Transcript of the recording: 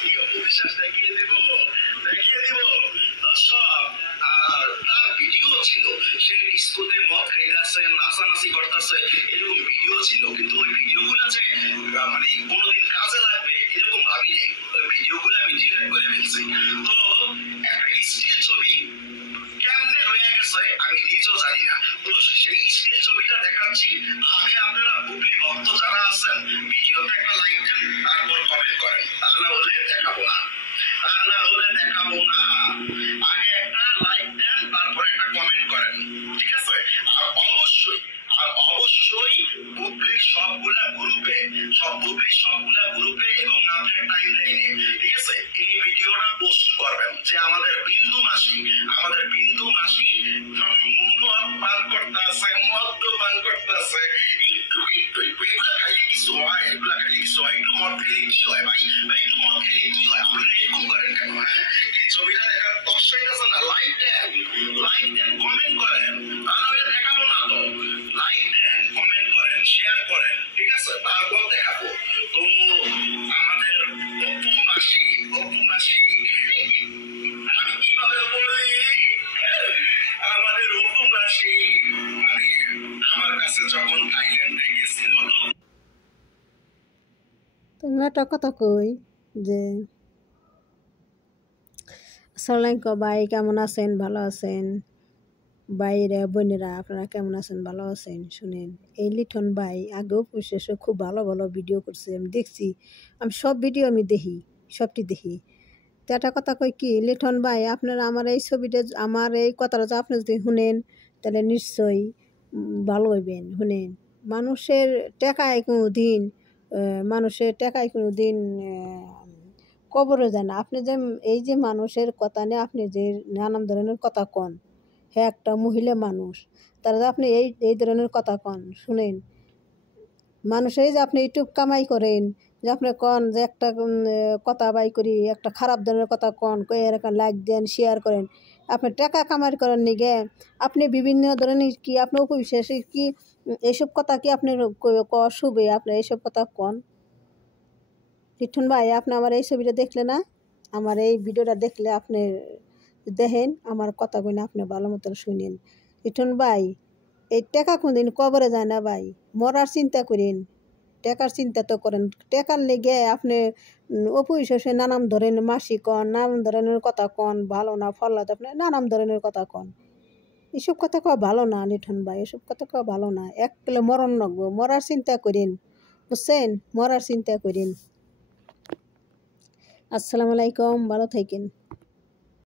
কি অপবিশ্বাস দেখিয়ে দিব দর্শক। আর তার ভিডিও ছিল, সে ডিস্কোতে মদ খাইতেছে, নাচানাচি করতেছে, এরকম ভিডিও ছিল। কিন্তু ওই ভিডিওগুলো যে মানে কোনোদিন কাজে লাগবে এরকম ভাবি নাই। ওই ভিডিওগুলো আমি ডিলিট করে ফেলছি। তো একটা স্টিল ছবি কেমনে রয়ে গেছে আমি নিজেও জানি না। তো সেই স্টিল ছবিটা দেখাচ্ছি। আগে আপনারা বুবলি ভক্ত যারা আছেন ভিডিওতে একটা লাইক দেন, তারপর কমেন্ট করেন। তা না হলে দেখাবো না, আগে একটা লাইক দেন, তারপরে একটা কমেন্ট করেন, ঠিক আছে? আর অবশ্যই বুবলির সবগুলা গ্রুপে এবং আপনার টাইম লাইনে, ঠিক আছে, এই ভিডিওটা পোস্ট করবেন যে আমাদের বিন্দু মাসি মদ পান করতেছে, মদ্যপান করতেছে। এগুলা খাইলে কিছু হয়? একটু মদ খাইলে কি হয় ভাই? একটু মদ খাইলে কি হয়? আপনারা এরকম করেন কেন? হ্যাঁ, এই ছবিটা দেখার দর্শক আছে না, লাইক দেন, কমেন্ট করেন। তাহলে দেখাবো না তো, লাইক দেন, কমেন্ট করেন, শেয়ার করেন, ঠিক আছে? তারপর দেখাবো। তো আমাদের অপু মাসি আমি কিভাবে বলি, আমাদের অপু মাসি মানে আমার কাছে যখন থাইল্যান্ডে গেছিল, তুমি একটা কথা কই যে আসসালামাইকুম ভাই, কেমন আছেন? ভালো আছেন? বাইরে বোনেরা আপনারা কেমন আছেন? ভালো আছেন? শুনেন, এই লিটন ভাই আগেও বিশেষে খুব ভালো ভালো ভিডিও করছে, আমি দেখছি। আমি সব ভিডিও আমি সবটি দেখি। তো একটা কথা কই কি, লিটন ভাই আপনারা আমার এই ছবিটা, আমার এই কথাটা যে আপনি যদি শুনেন তাহলে নিশ্চয়ই ভালো হইবেন। শুনেন, মানুষের টাকায় কোনো দিন কবরে যায় না। আপনি যে এই যে মানুষের কথা নিয়ে আপনি যে নানান ধরনের কথা কন, হ্যাঁ একটা মহিলা মানুষ, তারা যে আপনি এই ধরনের কথা কন। শুনেন, মানুষের যে আপনি ইউটিউব কামাই করেন, যে আপনি কন যে একটা কথা বাই করি, একটা খারাপ ধরনের কথা কন, কয়ে এরকম লাইক দেন, শেয়ার করেন, আপনি টাকা কামাই করেন নিগে আপনি বিভিন্ন ধরনের কি আপনি উপবিশ্বাসী কি এইসব কথা কি আপনি শুবে আপনি এইসব কথা কন? লিটন ভাই আপনি আমার এই ছবিটা দেখলে না, আমার এই ভিডিওটা দেখলে আপনি দেখেন, আমার কথা কই না, আপনি ভালো মতন শুনেন। লিটন ভাই, এই টাকা কোনদিন কবরে যায় না ভাই, মরার চিন্তা করেন, টাকার চিন্তা তো করেন। টাকার লেগে আপনি অপবিশ্বাসে নানান ধরনের মাসি কন, নানান ধরনের কথা কন, ভালো না ফল্লাতে আপনি নানান ধরনের কথা কন। এসব কথা কওয়া ভালো না লিটন ভাই, এসব কথা কওয়া ভালো না। এক পেলে মরণ লাগবো, মরার চিন্তা করেন, বুঝছেন? মরার চিন্তা করেন। আসসালামু আলাইকুম, ভালো থাকেন।